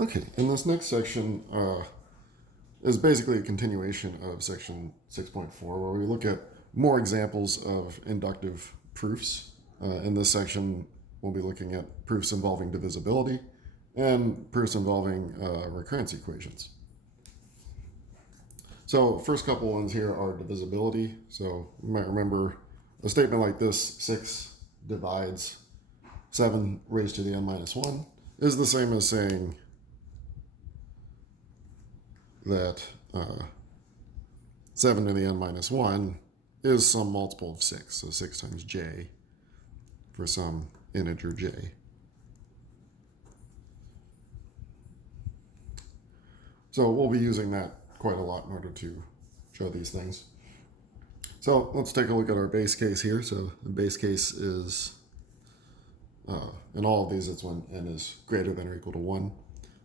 Okay, and this next section is basically a continuation of section 6.4, where we look at more examples of inductive proofs. In this section, we'll be looking at proofs involving divisibility and proofs involving recurrence equations. So first couple ones here are divisibility. So you might remember a statement like this: 6 divides 7 raised to the n minus 1 is the same as saying that 7 to the n minus 1 is some multiple of 6. So 6 times j for some integer j. So we'll be using that quite a lot in order to show these things. So let's take a look at our base case here. So the base case is, in all of these, it's when n is greater than or equal to 1.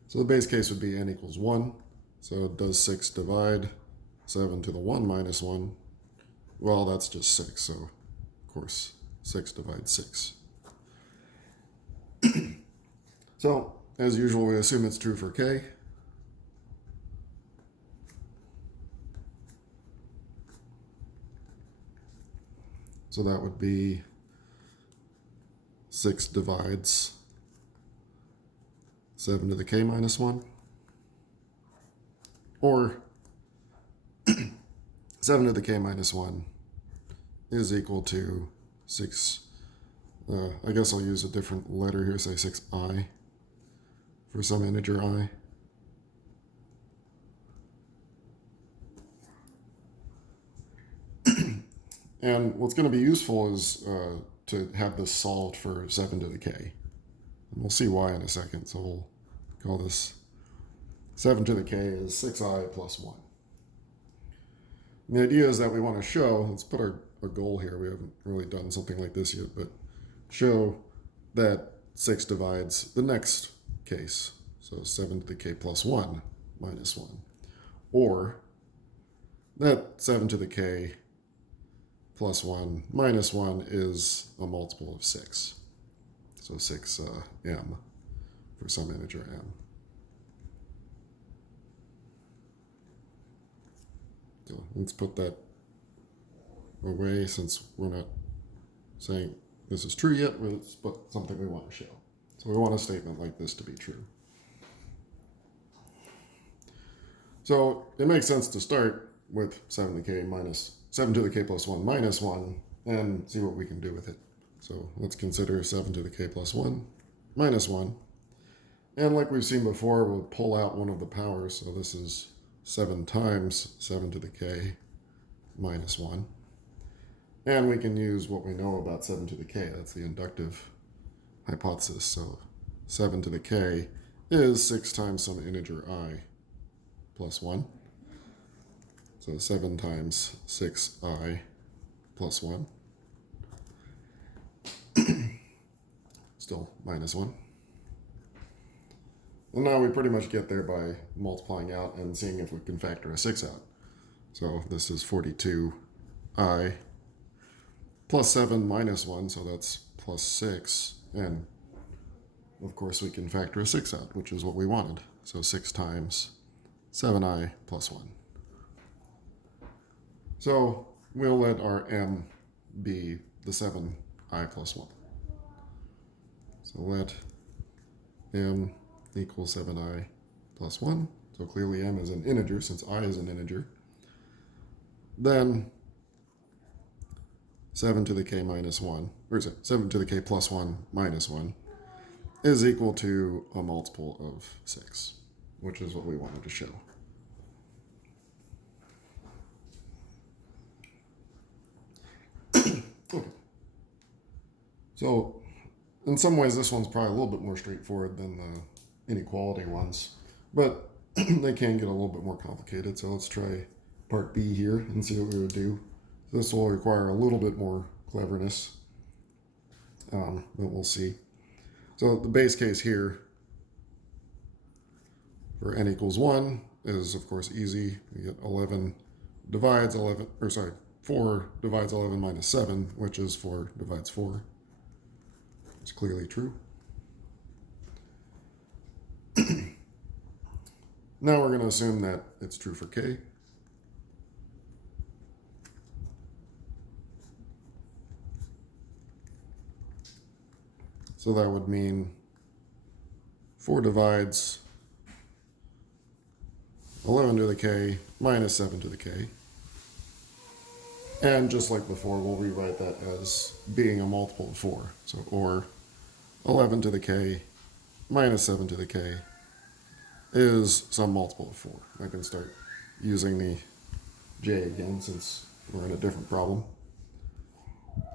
So the base case would be n equals 1. So does 6 divide 7 to the 1 minus 1? Well, that's just 6. So, of course, 6 divides 6. So, as usual, we assume it's true for k. So that would be 6 divides 7 to the k minus 1. Or 7 to the k minus 1 is equal to 6. I guess I'll use a different letter here, say 6i for some integer I. And what's going to be useful is to have this solved for 7 to the k. And we'll see why in a second. So we'll call this 7 to the k is 6i plus 1. And the idea is that we want to show, let's put our goal here. We haven't really done something like this yet, but show that 6 divides the next case. So 7 to the k plus 1 minus 1. Or that 7 to the k plus 1 minus 1 is a multiple of 6. So 6m for some integer m. So let's put that away since we're not saying this is true yet. Let's put something we want to show. So we want a statement like this to be true. So it makes sense to start with 7 to the k plus 1 minus 1 and see what we can do with it. So let's consider 7 to the k plus 1 minus 1. And like we've seen before, we'll pull out one of the powers. So this is 7 times 7 to the k minus 1. And we can use what we know about 7 to the k. That's the inductive hypothesis. So 7 to the k is 6 times some integer I plus 1. So 7 times 6i plus 1. Still minus 1. And now we pretty much get there by multiplying out and seeing if we can factor a 6 out. So this is 42i plus 7 minus 1, so that's plus 6. And of course we can factor a 6 out, which is what we wanted. So 6 times 7i plus 1. So we'll let our m be the 7i plus 1. So let m equals 7i plus 1. So clearly m is an integer since I is an integer. Then 7 to the k minus 1, or is it 7 to the k plus 1 minus 1 is equal to a multiple of 6, which is what we wanted to show. Okay. So in some ways this one's probably a little bit more straightforward than the inequality ones, but they can get a little bit more complicated. So let's try part B here and see what we would do. This will require a little bit more cleverness, but we'll see. So the base case here for n equals 1 is, of course, easy. We get 11 divides 11, or sorry, 4 divides 11 minus 7, which is 4 divides 4. It's clearly true. Now we're going to assume that it's true for k. So that would mean 4 divides 11 to the k minus 7 to the k. And just like before, we'll rewrite that as being a multiple of 4. So, or 11 to the k minus 7 to the k is some multiple of 4. I can start using the j again since we're in a different problem.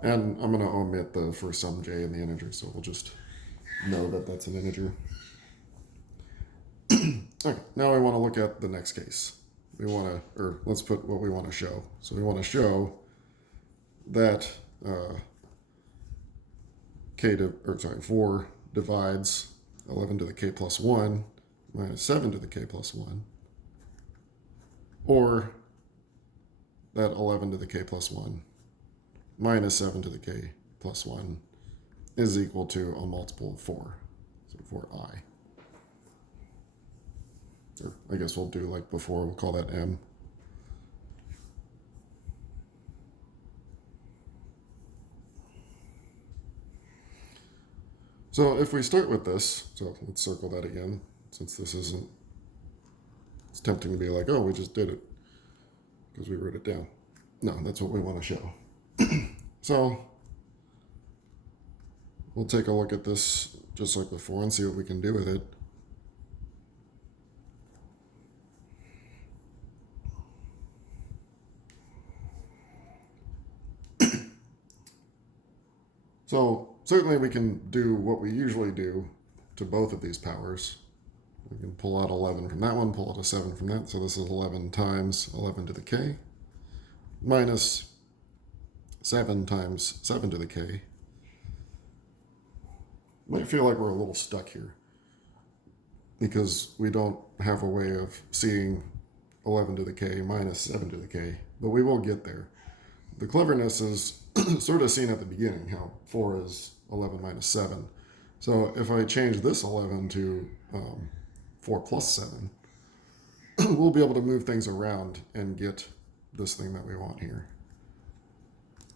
And I'm going to omit the first sum j in the integer, so we'll just know that that's an integer. Okay, now we want to look at the next case. We want to, or let's put what we want to show. So we want to show that 4 divides 11 to the k plus 1 minus 7 to the k plus 1, or that 11 to the k plus 1 minus 7 to the k plus 1 is equal to a multiple of 4, so for I. Or I guess we'll do like before, we'll call that m. So if we start with this, so let's circle that again, since this isn't, it's tempting to be like, oh, we just did it because we wrote it down. No, that's what we want to show. So we'll take a look at this just like before and see what we can do with it. So certainly we can do what we usually do to both of these powers. We can pull out 11 from that one, pull out a 7 from that. So this is 11 times 11 to the k minus 7 times 7 to the k. Might feel like we're a little stuck here because we don't have a way of seeing 11 to the k minus 7 to the k, but we will get there. The cleverness is sort of seen at the beginning, how 4 is 11 minus 7. So if I change this 11 to 4 plus 7, we'll be able to move things around and get this thing that we want here.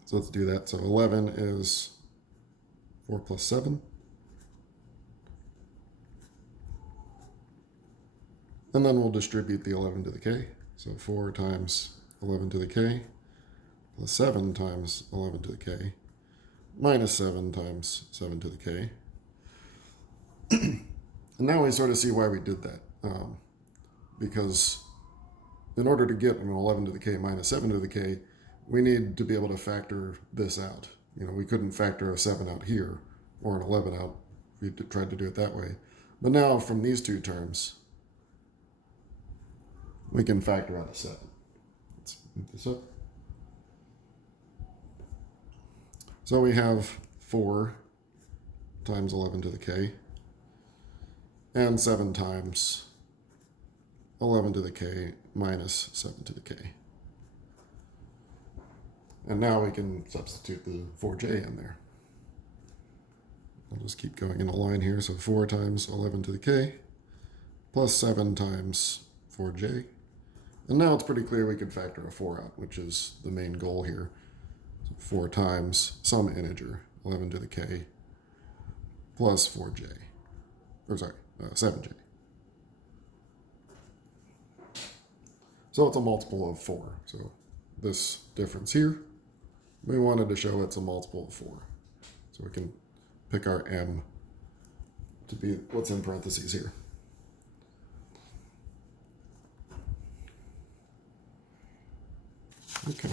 So let's do that. So 11 is 4 plus 7. And then we'll distribute the 11 to the k. So 4 times 11 to the k plus 7 times 11 to the k minus 7 times 7 to the k. And now we sort of see why we did that. Because in order to get an 11 to the k minus 7 to the k, we need to be able to factor this out. You know, we couldn't factor a 7 out here or an 11 out if we tried to do it that way. But now from these two terms, we can factor out a 7. Let's move this up. So we have 4 times 11 to the k and 7 times 11 to the k minus 7 to the k. And now we can substitute the 4j in there. I'll just keep going in a line here. So 4 times 11 to the k plus 7 times 4j. And now it's pretty clear we could factor a 4 out, which is the main goal here. So 4 times some integer, 11 to the k plus 4j. Or sorry, 7j. So it's a multiple of 4. So this difference here, we wanted to show it's a multiple of 4. So we can pick our m to be what's in parentheses here. Okay.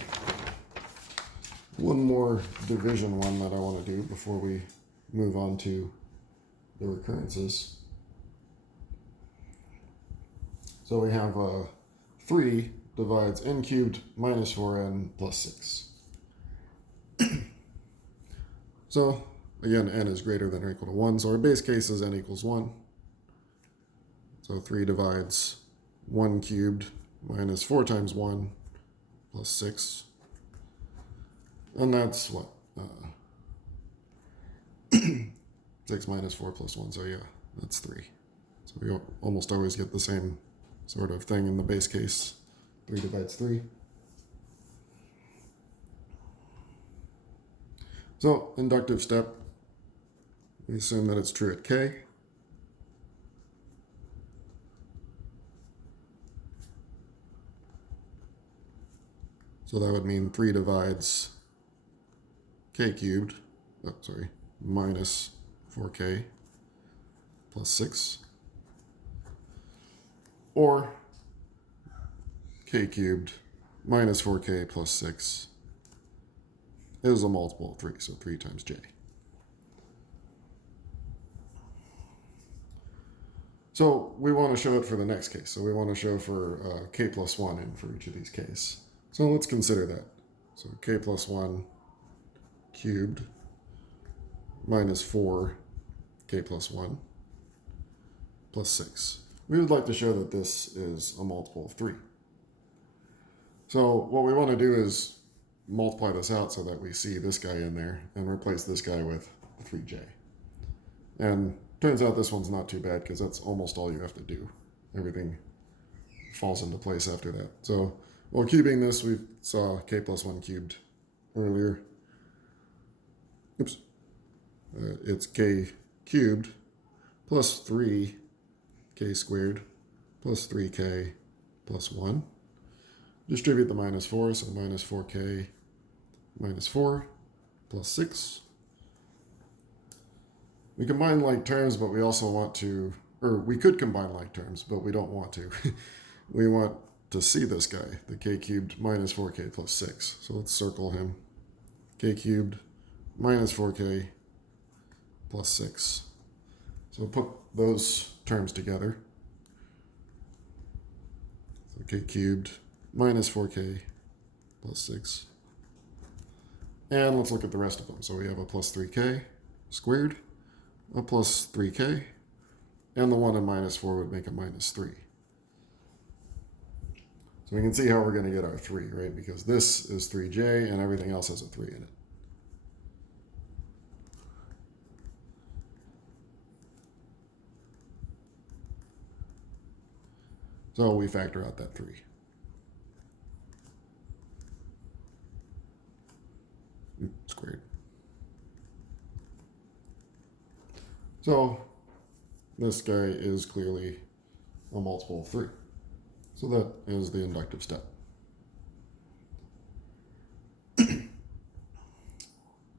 One more division one that I want to do before we move on to the recurrences. So we have 3 divides n cubed minus 4n plus 6. So again, n is greater than or equal to 1, so our base case is n equals 1. So 3 divides 1 cubed minus 4 times 1 plus 6. And that's what? 6 minus 4 plus 1, so yeah, that's 3. So we almost always get the same sort of thing in the base case. 3 divides 3. So, inductive step, we assume that it's true at k. So that would mean 3 divides k cubed, minus 4k plus 6. Or k cubed minus 4k plus 6 is a multiple of 3, so 3 times j. So we want to show it for the next case. So we want to show for k plus 1 in for each of these cases. So let's consider that. So k plus 1 cubed minus 4k plus 1 plus 6. We would like to show that this is a multiple of 3. So what we want to do is multiply this out so that we see this guy in there and replace this guy with 3j. And turns out this one's not too bad because that's almost all you have to do. Everything falls into place after that. So while cubing this, we saw k plus 1 cubed earlier. Oops. It's k cubed plus 3k squared plus 3k plus 1. Distribute the minus 4, so minus 4k minus 4 plus 6. We combine like terms, but we also want to, or we could combine like terms, but we don't want to. We want to see this guy, the k cubed minus 4k plus 6. So let's circle him. K cubed minus 4k plus 6. So put those terms together. So k cubed minus 4k plus 6. And let's look at the rest of them. So we have a plus 3k squared, a plus 3k, and the 1 and minus 4 would make a minus 3. So we can see how we're going to get our 3, right? Because this is 3j and everything else has a 3 in it. So we factor out that 3. Squared. So this guy is clearly a multiple of 3. So that is the inductive step.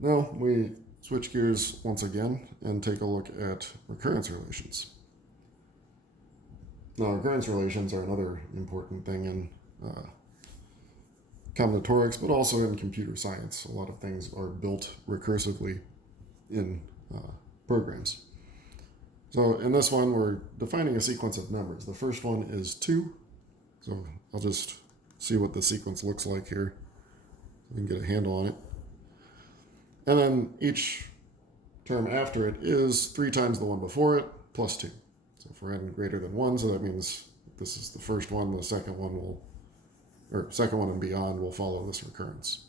Now we switch gears once again and take a look at recurrence relations. Now recurrence relations are another important thing in combinatorics, but also in computer science. A lot of things are built recursively in programs. So in this one, we're defining a sequence of numbers. The first one is 2. So I'll just see what the sequence looks like here. We can get a handle on it. And then each term after it is 3 times the one before it plus 2. So for n greater than 1, so that means this is the first one, the second one will, or second one and beyond will follow this recurrence.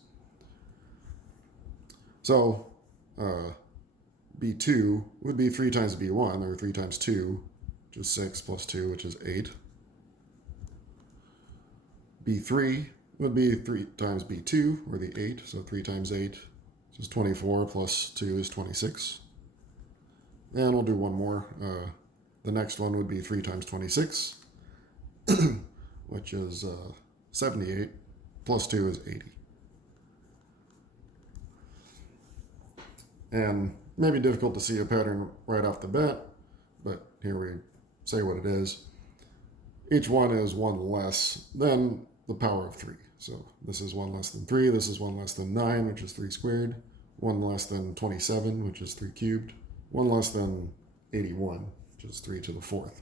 So B2 would be 3 times B1, or 3 times 2, which is 6, plus 2, which is 8. B3 would be 3 times B2, or the 8, so 3 times 8, which is 24, plus 2 is 26. And we'll do one more. The next one would be 3 times 26, which is 78, plus 2 is 80. And maybe difficult to see a pattern right off the bat, but here we say what it is. Each one is 1 less than the power of 3. So this is 1 less than 3, this is 1 less than 9, which is 3 squared, 1 less than 27, which is 3 cubed, 1 less than 81, which is 3 to the 4th.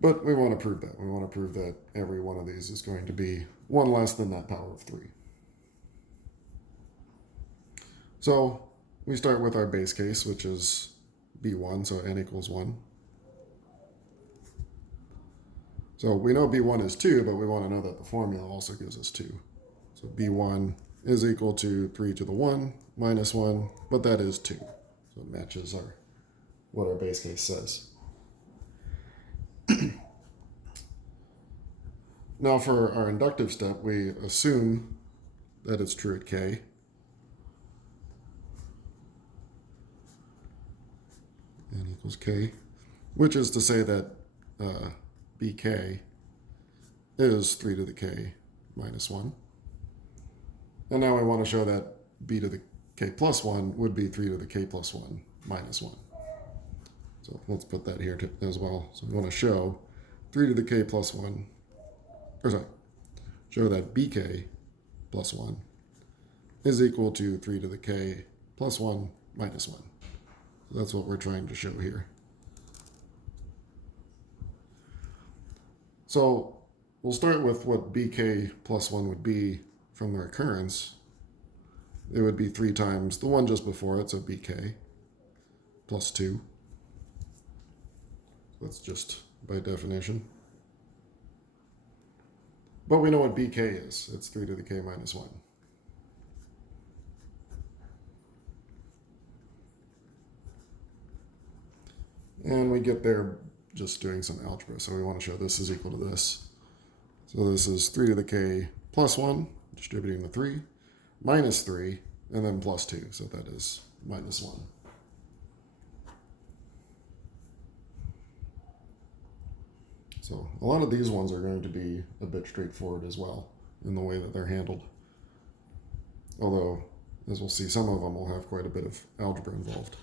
But we want to prove that. We want to prove that every one of these is going to be 1 less than that power of 3. So we start with our base case, which is B1, so n equals 1. So we know B1 is 2, but we want to know that the formula also gives us 2. So B1 is equal to 3 to the 1 minus 1, but that is 2. So it matches what our base case says. Now for our inductive step, we assume that it's true at k. N equals k, which is to say that bk is 3 to the k minus 1. And now we want to show that b to the k plus 1 would be 3 to the k plus 1 minus 1. So let's put that here as well. So we want to show 3 to the k plus 1, or sorry, show that bk plus 1 is equal to 3 to the k plus 1 minus 1. So that's what we're trying to show here. So we'll start with what bk plus 1 would be from the recurrence. It would be 3 times the one just before it, so bk plus 2. That's just by definition. But we know what bk is. It's 3 to the k minus 1. And we get there just doing some algebra. So we want to show this is equal to this. So this is 3 to the k plus 1, distributing the 3, minus 3, and then plus 2. So that is minus 1. So a lot of these ones are going to be a bit straightforward as well in the way that they're handled. Although, as we'll see, some of them will have quite a bit of algebra involved.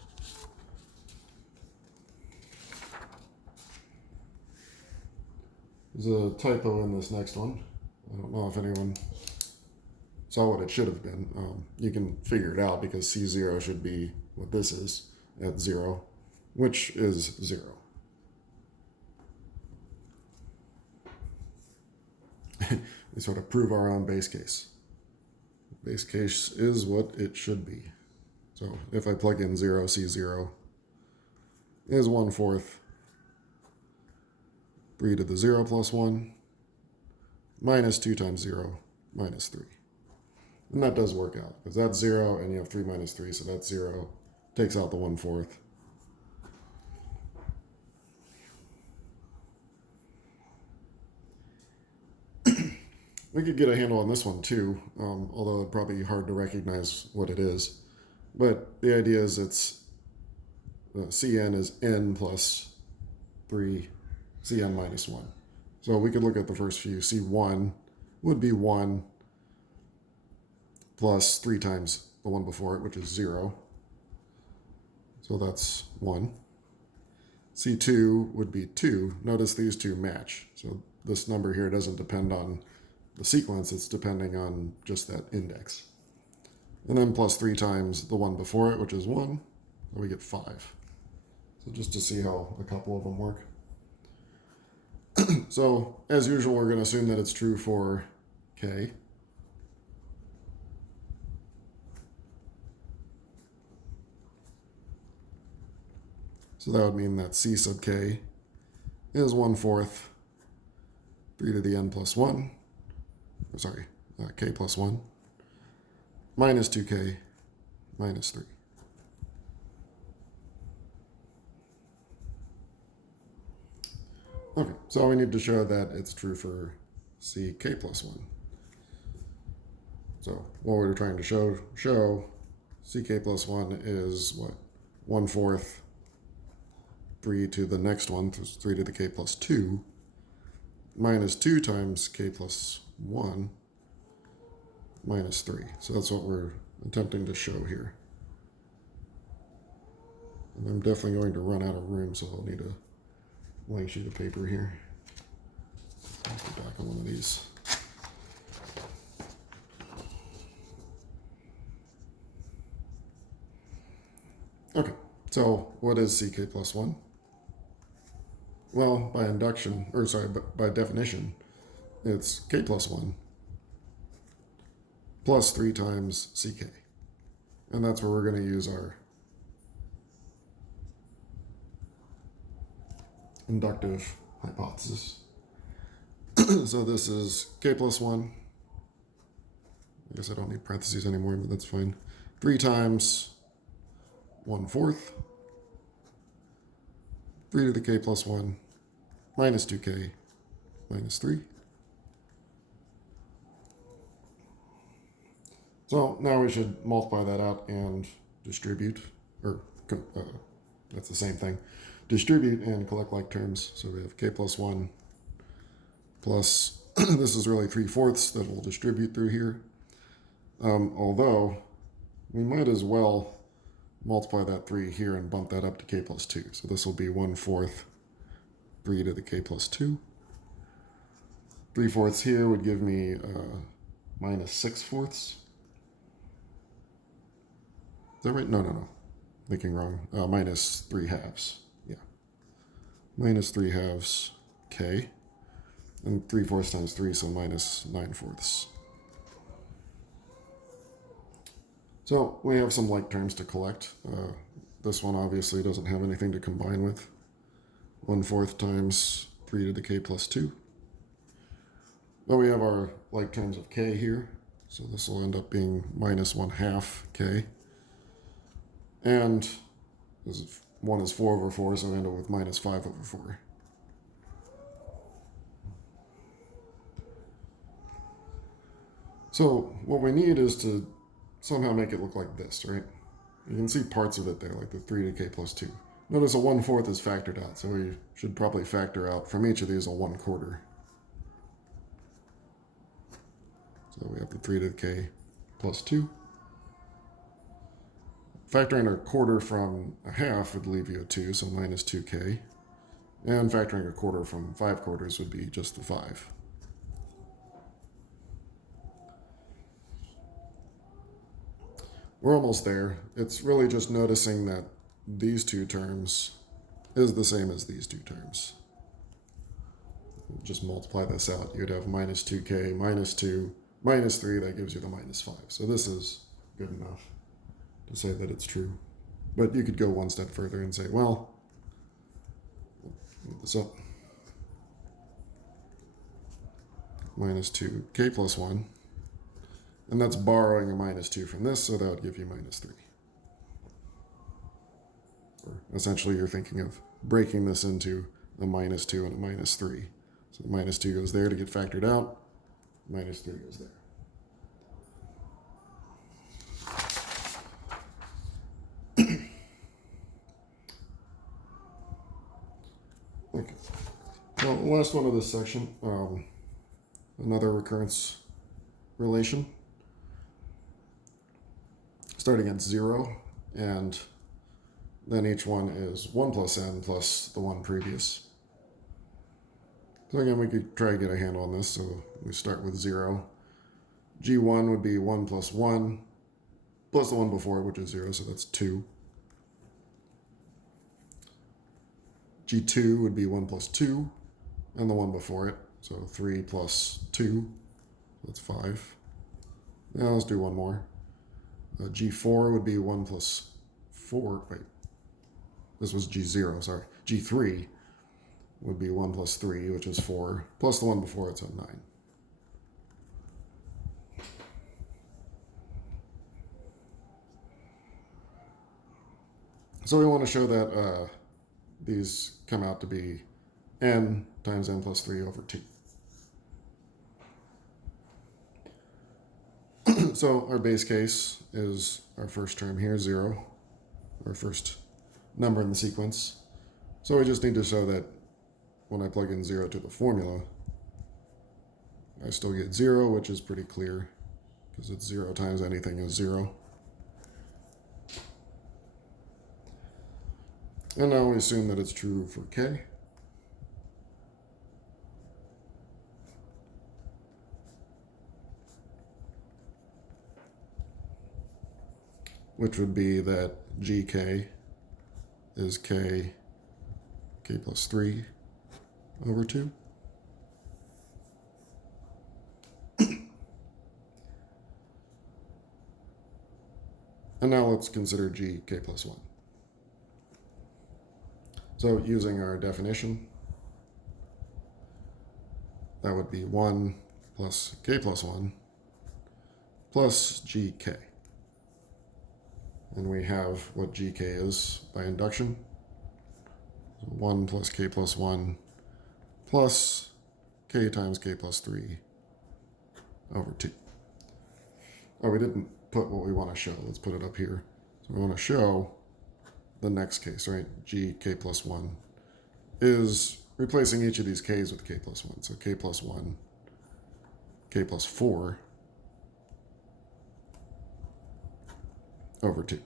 There's a typo in this next one. I don't know if anyone saw what it should have been. You can figure it out because C0 should be what this is at 0, which is 0. We sort of prove our own base case. Base case is what it should be. So if I plug in 0, C0 is 1/4 3 to the 0 plus 1 minus 2 times 0 minus 3. And that does work out because that's 0 and you have 3 minus 3, so that's 0. Takes out the 1/4. We could get a handle on this one too, although it'd probably be hard to recognize what it is. But the idea is it's Cn is n plus 3 Cn minus 1. So we could look at the first few. C1 would be 1 plus 3 times the one before it, which is 0. So that's 1. C2 would be 2. Notice these two match. So this number here doesn't depend on the sequence, it's depending on just that index. And then plus 3 times the one before it, which is 1, so we get 5. So just to see how a couple of them work. So, as usual, we're going to assume that it's true for k. So that would mean that c sub k is 1/4 3 to the n plus 1. Sorry, k plus 1 minus 2k minus 3. Okay, so we need to show that it's true for ck plus 1. So what we're trying to show ck plus 1 is what? 1/4 3 to the next one, 3 to the k plus 2, minus 2 times k plus 1 minus 3. So that's what we're attempting to show here. And I'm definitely going to run out of room, so I'll need a blank sheet of paper here. Let's get back on one of these. Okay, so what is ck plus 1? Well, by induction, or sorry, by definition, it's k plus 1 plus 3 times ck. And that's where we're going to use our inductive hypothesis. So this is k plus 1. I guess I don't need parentheses anymore, but that's fine. 3 times 1/4. 3 to the k plus 1 minus 2k minus 3. So now we should multiply that out and distribute, or that's the same thing. Distribute and collect like terms. So we have k plus 1 plus, this is really 3/4 that will distribute through here. Although we might as well multiply that 3 here and bump that up to k plus 2. So this will be 1/4 3 to the k plus 2. 3/4 here would give me minus 6/4. Is that right? No. Thinking wrong. Minus 3/2. Yeah. Minus 3/2 k. And 3/4 times 3, so minus 9/4. So we have some like terms to collect. This one obviously doesn't have anything to combine with. 1/4 times 3 to the k plus 2. But we have our like terms of k here. So this will end up being minus 1/2 k. And this 1 is 4/4, so we end up with minus 5/4. So what we need is to somehow make it look like this, right? You can see parts of it there, like the 3 to k plus 2. Notice a 1/4 is factored out, so we should probably factor out from each of these a 1/4. So we have the 3 to the k plus 2. Factoring a quarter from a half would leave you a 2, so minus 2k. And factoring a quarter from 5/4 would be just the 5. We're almost there. It's really just noticing that these two terms is the same as these two terms. Just multiply this out. You'd have minus 2k, minus 2, minus 3. That gives you the minus 5. So this is good enough to say that it's true. But you could go one step further and say, well, move this up. Minus 2k plus 1. And that's borrowing a minus 2 from this, so that would give you minus 3. Or essentially, you're thinking of breaking this into a minus 2 and a minus 3. So the minus 2 goes there to get factored out. Minus 3 goes there. Okay. Well, the last one of this section, another recurrence relation. Starting at 0, and then each one is 1 plus n plus the one previous. So again, we could try to get a handle on this. So we start with 0. G1 would be 1 plus 1 plus the one before it, which is 0, so that's 2. G2 would be 1 plus 2 and the one before it, so 3 plus 2, that's 5. Now let's do one more. G4 would be 1 plus 4. Wait, this was G0, sorry. G3 would be 1 plus 3, which is 4, plus the one before it, so 9. So we want to show that these come out to be n times n plus 3 over 2. So our base case is our first term here, 0, our first number in the sequence. So we just need to show that when I plug in 0 to the formula, I still get 0, which is pretty clear, because it's 0 times anything is 0. And now we assume that it's true for k. Which would be that gk is k plus 3 over 2. And now let's consider gk plus 1. So using our definition, that would be 1 plus k plus 1 plus gk. And we have what gk is by induction. 1 plus k plus 1 plus k times k plus 3 over 2. Oh, we didn't put what we want to show. Let's put it up here. So we want to show the next case, right? G, k plus 1 is replacing each of these k's with k plus 1. So k plus 1, k plus 4 over 2.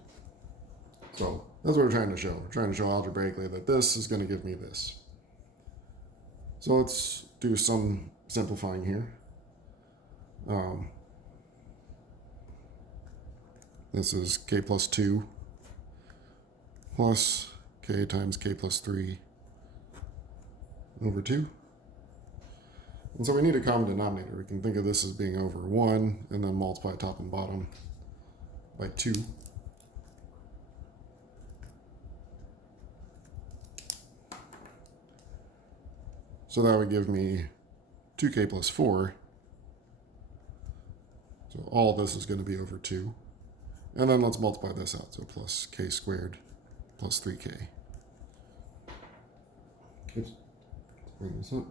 So that's what we're trying to show. We're trying to show algebraically that this is going to give me this. So let's do some simplifying here. This is k plus 2 plus k times k plus 3 over 2. And so we need a common denominator. We can think of this as being over 1 and then multiply top and bottom by 2. So that would give me 2k plus 4. So all this is going to be over 2. And then let's multiply this out. So plus k squared plus 3k. Oops. Bring this up.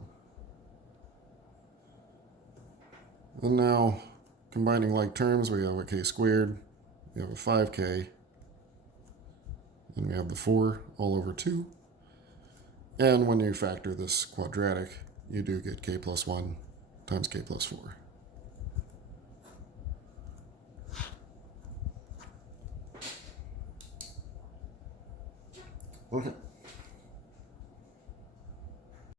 And now, combining like terms, we have a k squared, we have a 5k, and we have the 4 all over 2. And when you factor this quadratic, you do get k plus 1 times k plus 4. Okay.